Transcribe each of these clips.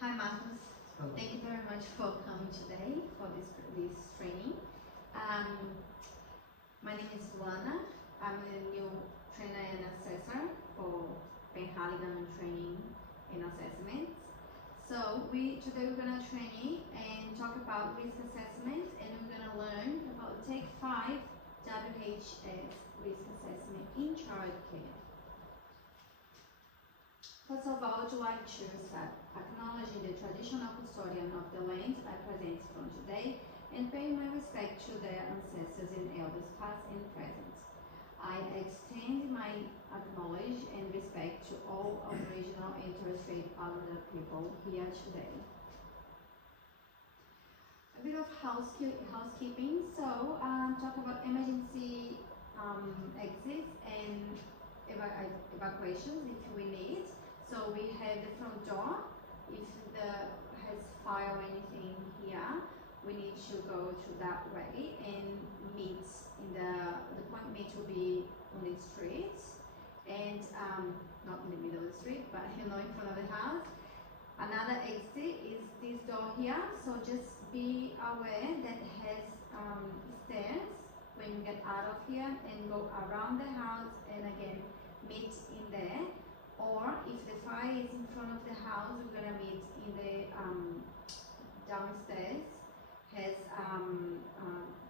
Hi Marcus, Hello. thank you very much for coming today for this training. My name is Luana. I'm the new trainer and assessor for Ben Halligan Training and Assessments. So today we're gonna train and talk about risk assessment, and we're gonna learn about Take 5 WHS risk assessment in childcare. First of all, I would like to start acknowledging the traditional custodian of the land I present from today and pay my respect to their ancestors and elders past and present. I extend my acknowledge and respect to all Aboriginal and Torres Strait Islander people here today. A bit of housekeeping. So, talk about emergency exits and evacuations if we need. So we have the front door. If has fire or anything here, we need to go to that way and meet in the point meet will be on the street and not in the middle of the street, but in front of the house. Another exit is this door here. So just be aware that it has stairs when you get out of here and go around the house and again meet in there. Or if the fire is in front of the house, we're gonna meet in the downstairs. Has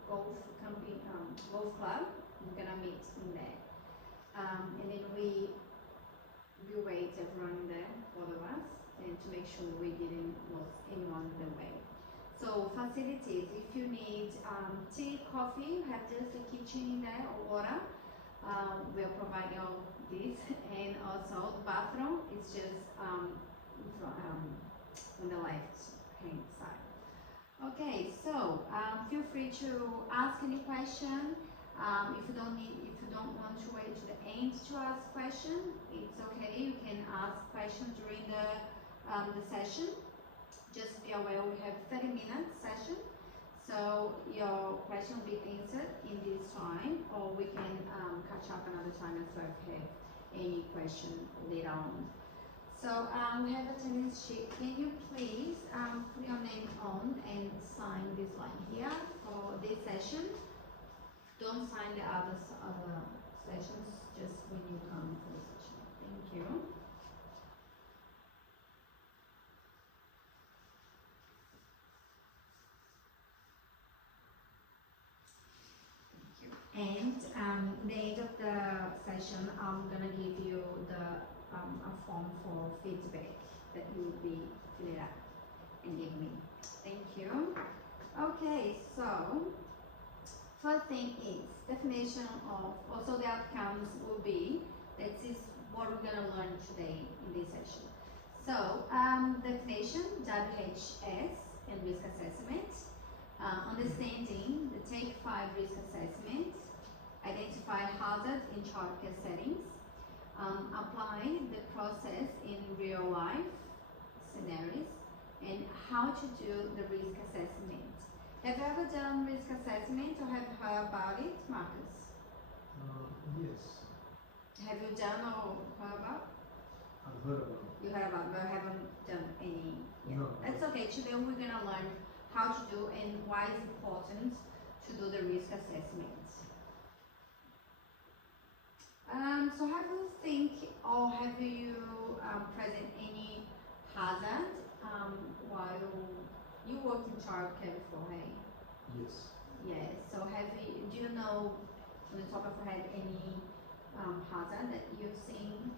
golf club. We're gonna meet in there, and then we wait everyone there, all of us, and to make sure we didn't lose anyone the way. So facilities, if you need tea, coffee, have just the kitchen in there or water. We're providing all this, and also the bathroom is just on the left hand side. Okay, so feel free to ask any question. If you don't want to wait to the end to ask question, it's okay. You can ask questions during the session. Just be aware we have 30-minute session. So your question will be answered in this time, or we can catch up another time if you have any question later on. So we have attendance sheet. Can you please put your name on and sign this line here for this session? Don't sign the other sessions, just when you come for the session. Thank you. And at the end of the session, I'm gonna give you a form for feedback that you will be filling up and give me. Thank you. Okay, so first thing is definition of. Also, the outcomes will be. This is what we're gonna learn today in this session. So definition, WHS and risk assessment. Understanding the Take 5 risk assessment, identify hazards in childcare settings, apply the process in real life scenarios, and how to do the risk assessment. Have you ever done risk assessment or have you heard about it, Marcus? Yes. Have you done or heard about? I've heard about it. You heard about, but haven't done any yet. No. That's okay. Today we're gonna learn how to do and why it's important to do the risk assessment. So have you have you present any hazard while you worked in childcare before, hey? Yes. Yes. So do you know on the top of your head any hazard that you've seen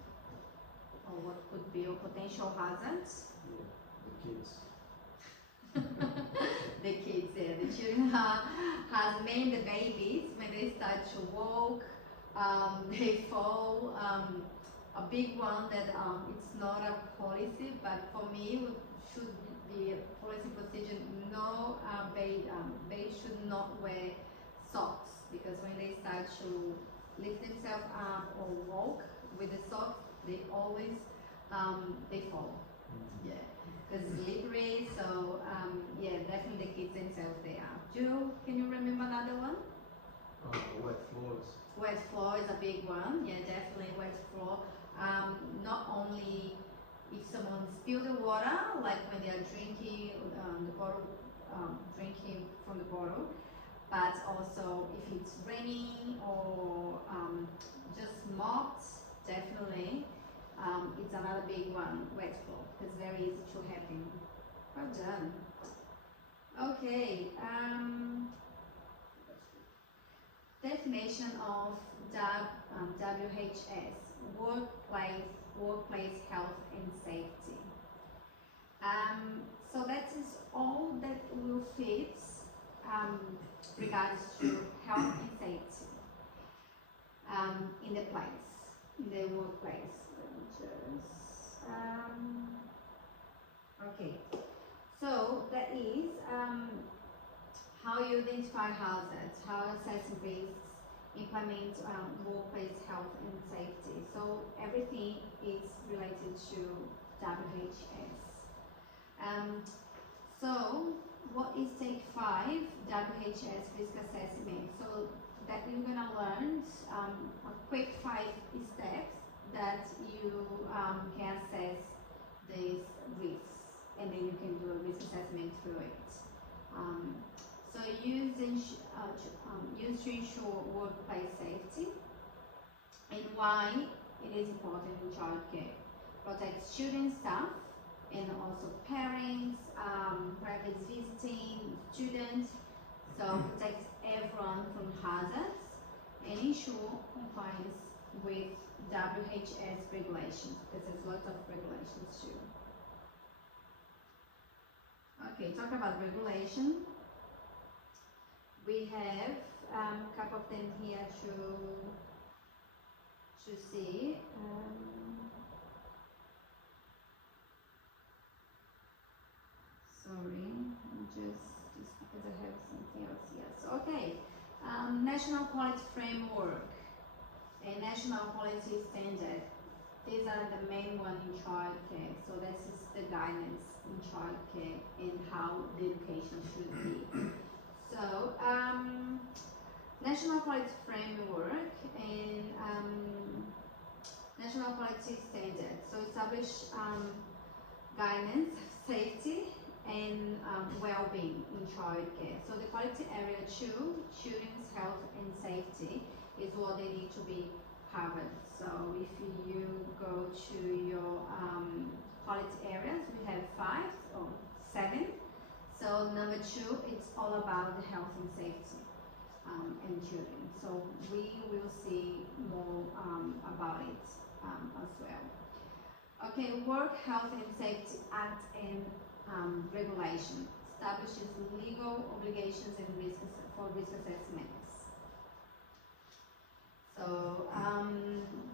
or what could be your potential hazards? Yeah. The kids. The kids, yeah, the children has made the babies when they start to walk, they fall. A big one that it's not a policy, but for me it should be a policy procedure. No, babies should not wear socks because when they start to lift themselves up or walk with the socks, they always they fall. Yeah. Because it's slippery, so yeah, definitely the kids themselves they are. Can you remember another one? Wet floors. Wet floor is a big one. Yeah, definitely wet floor. Not only if someone spilled the water, like when they are drinking the bottle, drinking from the bottle, but also if it's raining or just moths, definitely it's another big one, wet floor, because very easy to happen. Well done. Okay. Definition of WHS, workplace health and safety. So that is all that will fit regards to health and safety in the place, in the workplace. Let me just, okay. So that is how you identify hazards, how assess risks, implement workplace health and safety. So everything is related to WHS. So what is take 5 WHS risk assessment? So that you're gonna learn a quick 5 steps that you can assess these risks, and then you can do a risk assessment through it. So use to ensure workplace safety, and why it is important in childcare. Protect student staff and also parents, whoever is visiting, students. So protect everyone from hazards and ensure compliance with WHS regulations, because there's lots of regulations too. Okay, talk about regulation. We have a couple of them here to see. Sorry, just because I have something else. Yes, okay. National Quality Framework and National Quality Standard. These are the main one in childcare. So this is the guidance in childcare and how the education should be. So, National Quality Framework and National Quality Standard. So establish guidance, safety, and well-being in childcare. So the quality area 2, children's health and safety, is what they need to be covered. So if you go to your quality areas, we have 5 or 7. So number 2, it's all about the health and safety and children. So we will see more about it as well. Okay, Work Health and Safety Act and Regulation establishes legal obligations and risks for risk assessments. So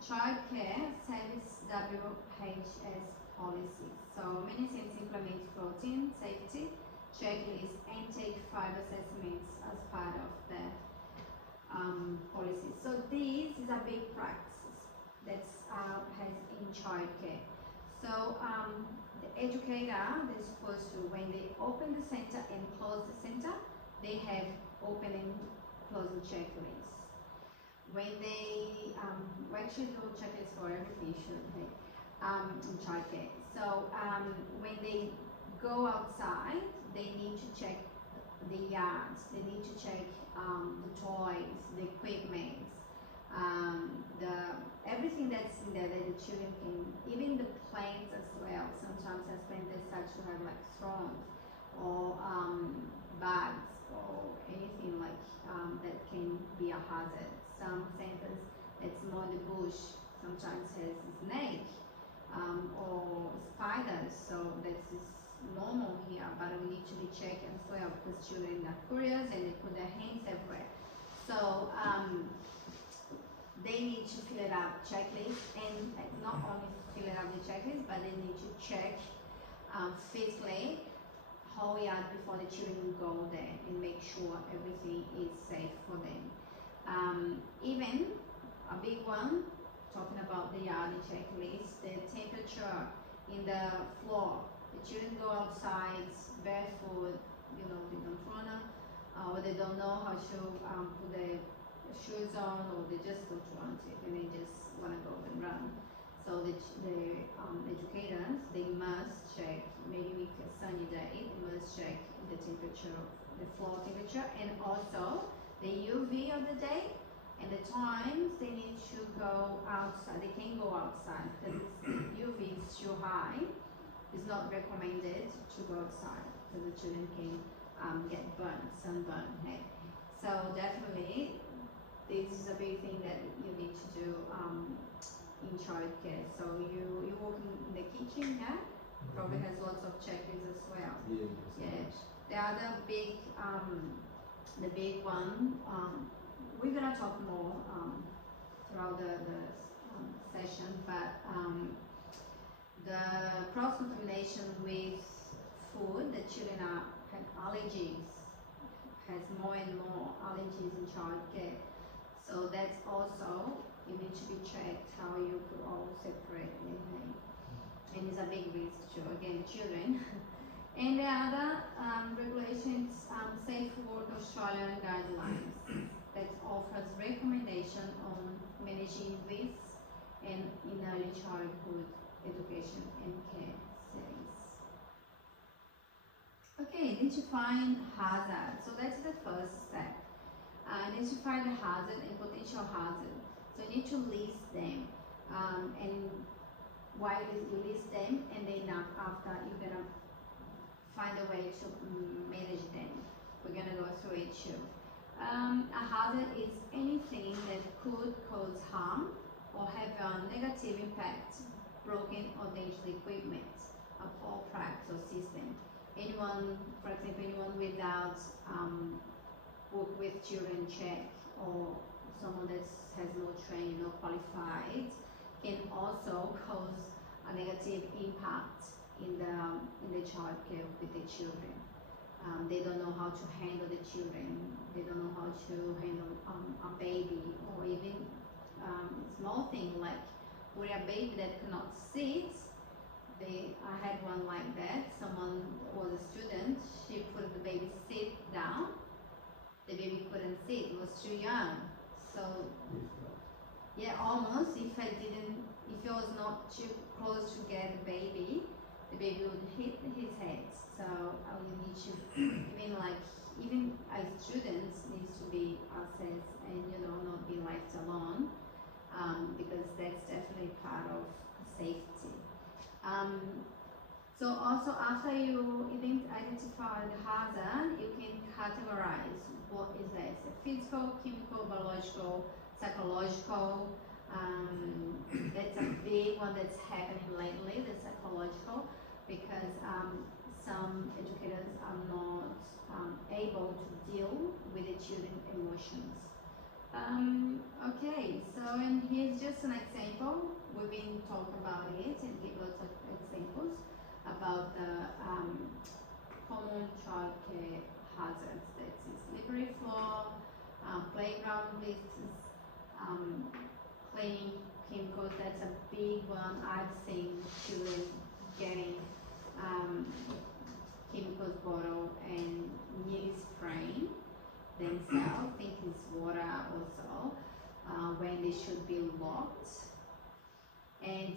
childcare service WHS policies. So many states implement protein safety checklist and take 5 assessments as part of the policies. So this is a big practice that's has in childcare. So the educator, they're supposed to, when they open the center and close the center, they have open and closing checklists. When they we actually do checklists for everything, should they, in childcare. So when they go outside, they need to check the yards, they need to check the toys, the equipment, everything that's in there that the children can, even the plants as well. Sometimes as plants they start to have like thorns or bugs or anything like that can be a hazard. Some centers it's more the bush, sometimes has a snake or spiders, so that's normal here, but we need to be checked as well because children are curious and they put their hands everywhere. So they need to fill it out checklist, and not only fill it out the checklist, but they need to check physically whole yard before the children go there and make sure everything is safe for them. Even a big one, talking about the yard checklist, the temperature in the floor. The children go outside barefoot, you know, they don't wanna, or they don't know how to put their shoes on, or they just don't want it and they just wanna go and run. So the educators, they must check, maybe with a sunny day, they must check the temperature, the floor temperature, and also the UV of the day, and the times they need to go outside. They can go outside because UV is too high. It's not recommended to go outside because the children can get burned, sunburn. Hey? So definitely, this is a big thing that you need to do in childcare. So you work in the kitchen, yeah? Probably has lots of checklists as well. Yeah. The other big, the big one, we're gonna talk more throughout the session, but the cross-contamination with food, the children have allergies, has more and more allergies in childcare. So that's also, you need to be checked how you could all separate anything. And it's a big risk to, again, children. And the other regulations, Safe Work Australian guidelines that offers recommendation on managing this and in early childhood education and care settings. Okay, identifying hazard. So that's the first step. Identify the hazard and potential hazard. So you need to list them, and while you list them, and then after you're gonna find a way to manage them. We're gonna go through it too. A hazard is anything that could cause harm or have a negative impact, broken or dangerous equipment, a poor practice or system. Anyone, for example, anyone without work with children check, or someone that has no training, no qualified, can also cause a negative impact in the childcare with the children. They don't know how to handle the children. They don't know how to handle a baby, or even small thing like with a baby that cannot sit. I had one like that. Someone was a student. She put the baby sit down. The baby couldn't sit. It was too young. So yeah, almost. If it was not too close to get the baby would hit his head. So you need to, even as students, needs to be assessed and not be left alone, because that's definitely part of safety. So also after you identify the hazard, you can categorize what is that. So physical, chemical, biological, psychological. That's a big one that's happening lately, the psychological, because some educators are not able to deal with the children's emotions. Okay, so and here's just an example. We've been talking about it and give lots of examples about the common childcare hazards. That is slippery floor, playground blisters, cleaning chemicals. That's a big one. I've seen children getting chemicals bottle and nearly spraying themselves, thinking it's water also, when they should be locked. And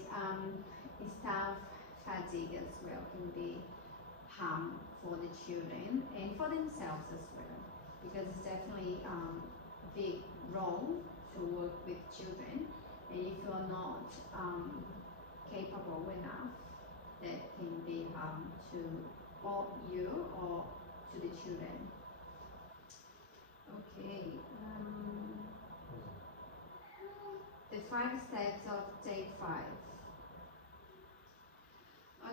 staff fatigue as well can be harm for the children and for themselves as well, because it's definitely a big role to work with children, and if you're not capable enough, that can be harm to or you or to the children. Okay. The 5 steps of Take 5.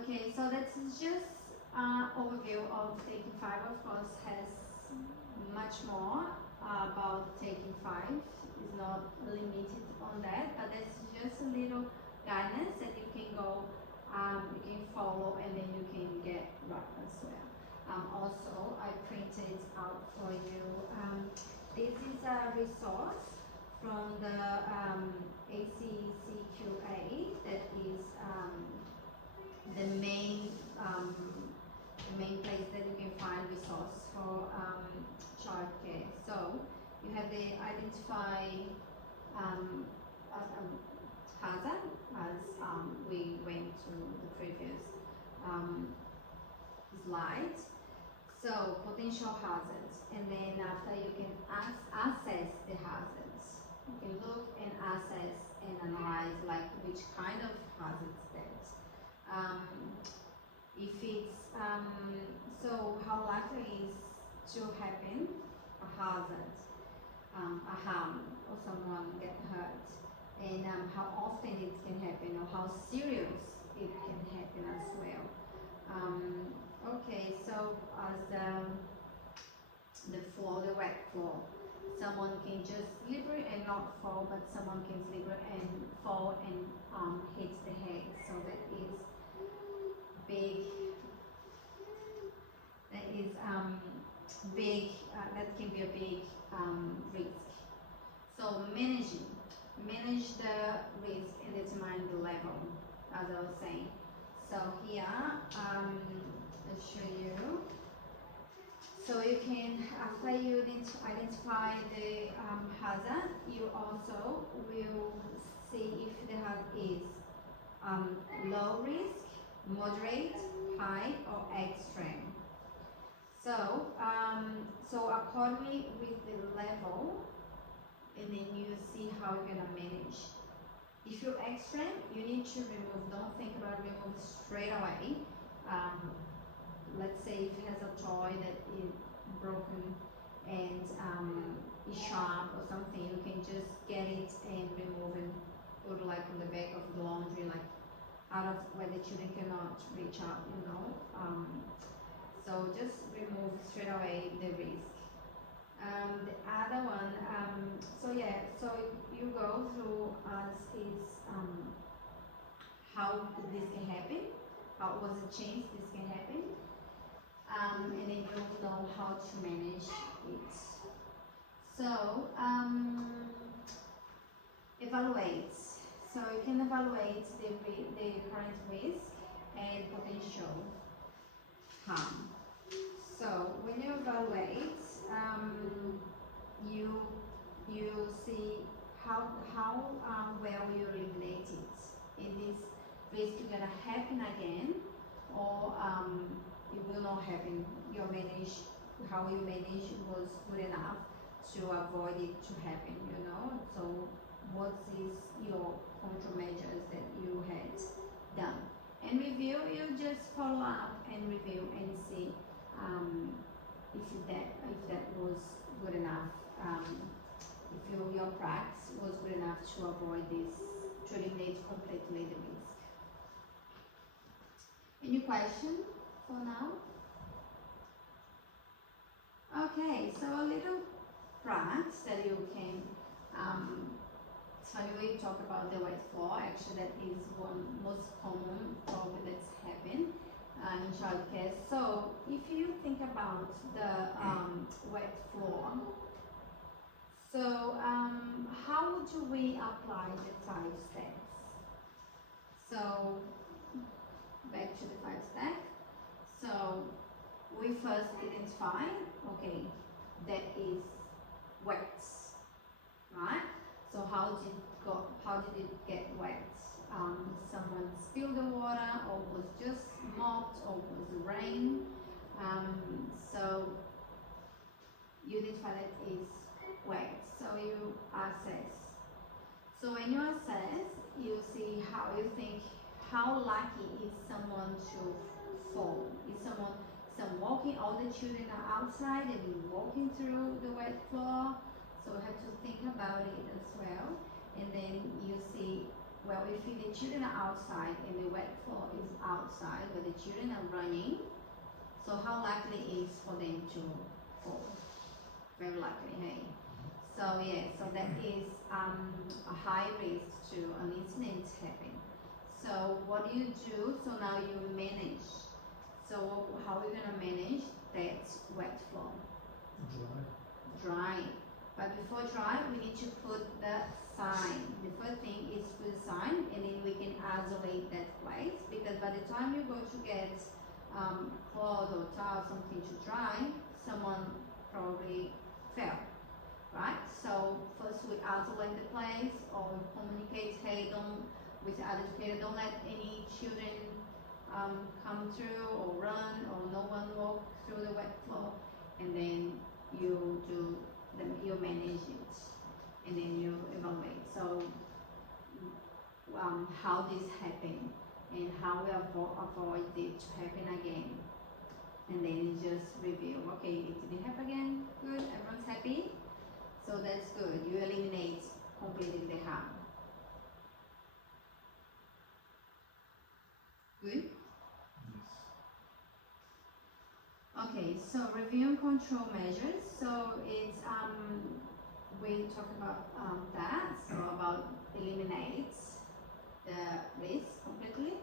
Okay, so that's just an overview of Taking 5. Of course, has much more about Taking 5. It's not limited on that, but that's just a little guidance that you can go, you can follow, and then you can get right as well. Also, I printed out for you. This is a resource from the ACCQA that is the main place that you can find resource for childcare. So you have the identify hazard as we went to the previous um, slide. So potential hazards, and then after you can assess the hazards. You can look and assess and analyze like which kind of hazards that. If it's so how likely is to happen a hazard, a harm, or someone get hurt, and how often it can happen, or how serious it can happen as well. Okay, so as the floor, the wet floor, someone can just slippery and not fall, but someone can slippery and fall and hit the head. So that is big. That is big. That can be a big risk. So manage the risk and determine the level, as I was saying. So here, I'll show you. So you can, after you identify the hazard, you also will see if the hazard is low risk, moderate, high, or extreme. So, so accordingly with the level, and then you see how you're gonna manage. If you're extreme, you need to remove. Don't think about remove straight away. Let's say if it has a toy that is broken and is sharp or something, you can just get it and remove it, put like on the back of the laundry, like out of where the children cannot reach out, you know. So just remove straight away the risk. The other one, so yeah, so you go through as is how this can happen, how was a change this can happen, and then you know how to manage it. So evaluate. So you can evaluate the current risk and potential harm. So when you evaluate, you see how well you eliminate it. Is this risk gonna happen again, or it will not happen? How you manage was good enough to avoid it to happen. You know. So what is your countermeasures that you had done? And review. You just follow up and review and see. If that was good enough, if your practice was good enough to avoid this, to eliminate completely the risk. Any question for now? Okay, so a little practice that you can, so we talk about the wet floor. Actually, that is one most common problem that's happened in childcare. So if you think about the wet floor, so how do we apply the 5 steps? So back to the 5 steps. So we first identify, okay, that is wet, right? So how did it get wet? Someone spilled the water, or was just mopped, or was it rain? So you identify that is wet. So you assess. So when you assess, you see how you think how likely is someone to fall. Is someone walking? All the children are outside and walking through the wet floor. So you have to think about it as well. And then you see, well, if the children are outside and the wet floor is outside, but the children are running, so how likely is for them to fall? Very likely, hey? So yeah, so that is a high risk to an incident happening. So what do? So now you manage. So how are we gonna manage that wet floor? Dry. But before dry, we need to put the sign. The first thing is put the sign, and then we can isolate that place, because by the time you go to get cloth or towel, something to dry, someone probably fell, right? So first we isolate the place, or communicate, hey, don't with other educators. Don't let any children come through or run or no one walk through the wet floor, and then you you manage it, and then you evaluate. So how this happened and how we avoid it to happen again, and then you just review. Okay, it didn't happen again. Good, everyone's happy. So that's good. You eliminate completely the harm. Good. Okay, so review and control measures. So it's we talk about that. So about eliminate the risk completely.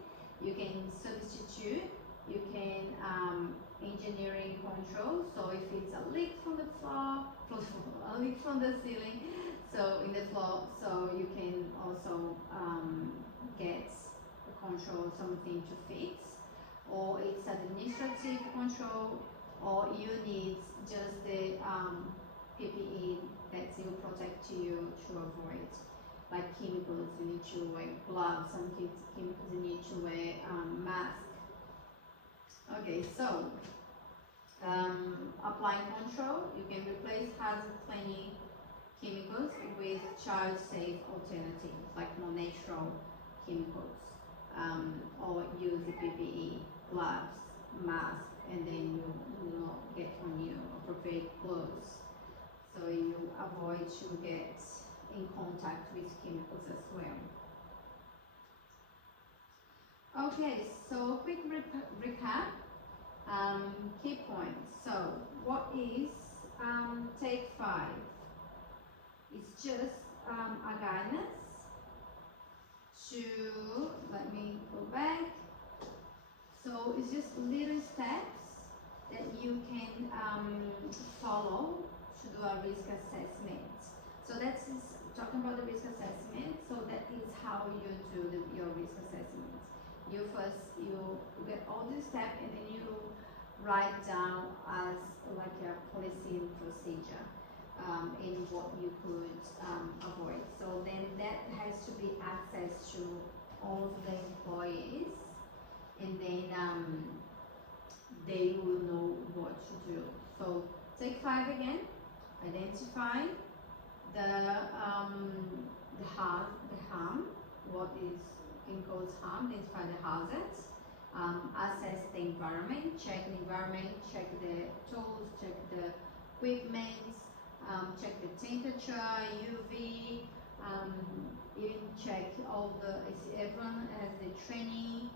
You can substitute. You can engineering control. So if it's a leak from the floor, a leak from the ceiling, so in the floor, so you can also get control something to fix, or it's administrative control, or you need just the PPE that will protect you to avoid, like chemicals. You need to wear gloves. Some kids chemicals you need to wear mask. Okay, so applying control, you can replace hazard cleaning chemicals with child-safe alternatives, like more natural chemicals, or use the PPE, gloves, mask, and then you get on you appropriate clothes, so you avoid to get in contact with chemicals as well. Okay, so quick recap. Key points. So, what is Take 5? It's just a guidance to, let me go back. So, it's just little steps that you can follow to do a risk assessment. So, that's talking about the risk assessment. So, that is how you do your risk assessment. You first you get all the steps, and then you write down as like a policy and procedure in what you could avoid. So then that has to be accessed to all of the employees, and then they will know what to do. So Take 5 again. Identify the harm, what is can cause harm, identify the hazards, assess the environment, check the environment, check the tools, check the equipment, check the temperature, UV, even check all the, if everyone has the training,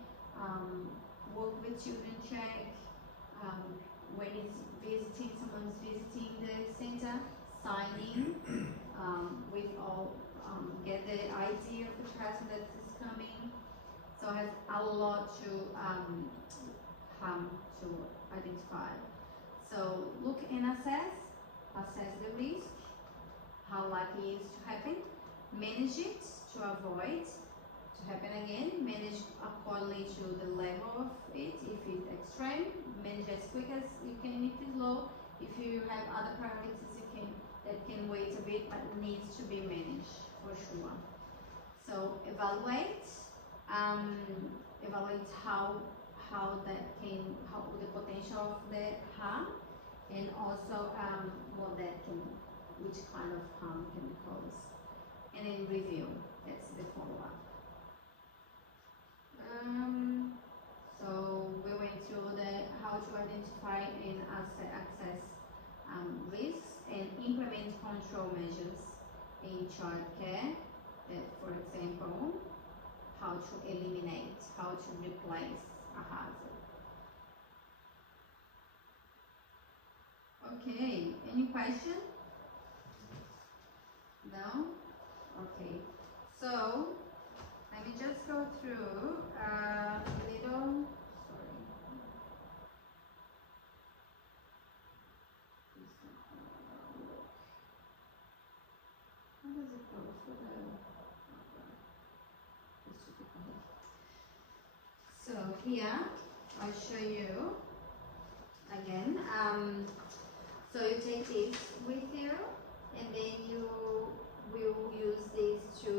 work with children check, when it's visiting, someone's visiting the center, sign in with all, get the ID of the person that is coming. So it has a lot to identify. So look and assess the risk, how likely it is to happen, manage it to avoid to happen again, manage accordingly to the level of it. If it's extreme, manage as quick as you can if it's low. If you have other priorities that can wait a bit but needs to be managed for sure. So evaluate how the potential of the harm, and also which kind of harm can cause, and then review. That's the follow-up. So we went through how to identify and assess risks and implement control measures in childcare. That, for example, how to eliminate, how to replace a hazard. Okay, any question? No? Okay, so let me just go through a little, sorry. How does it go for the, so here, I'll show you again. So you take this with you, and then you will use this to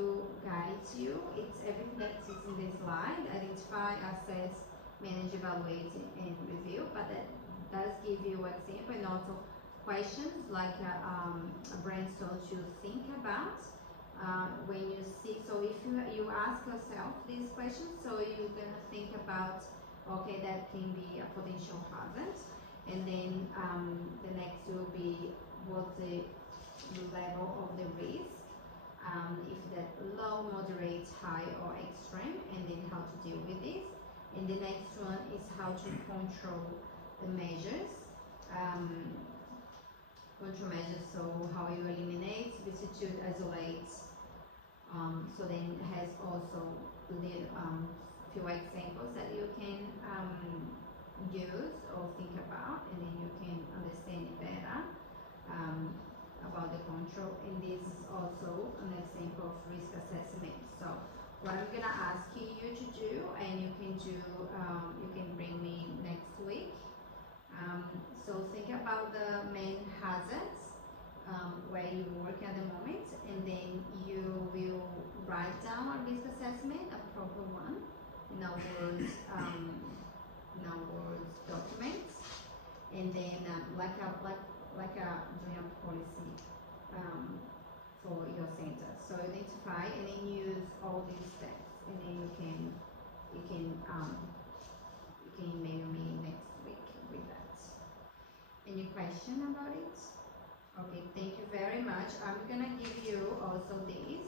guide you it's everything that is in this slide: identify, assess, manage, evaluate, and review. But that does give you example and also questions like a brainstorm to think about when you see. So if you ask yourself these questions, so you're gonna think about, okay, that can be a potential hazard, and then the next will be what the level of the risk, if that low, moderate, high, or extreme, and then how to deal with this. And the next one is how to control the measures. Control measures, so how you eliminate, substitute, isolate. So then it has also the few examples that you can use or think about, and then you can understand it better about the control. And this is also an example of risk assessment. So what I'm gonna ask you to do, and you can do, you can bring me next week. So think about the main hazards where you work at the moment, and then you will write down a risk assessment, a proper one, in our words, document, and then like a doing a policy for your center. So identify and then use all these steps, and then you can email me next week with that. Any question about it? Okay, thank you very much. I'm gonna give you also this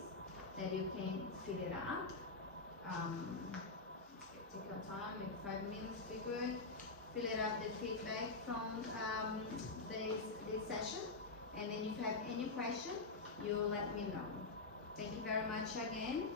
that you can fill it up. Take your time, maybe 5 minutes, be good. Fill it up, the feedback from this session, and then if you have any question, you let me know. Thank you very much again.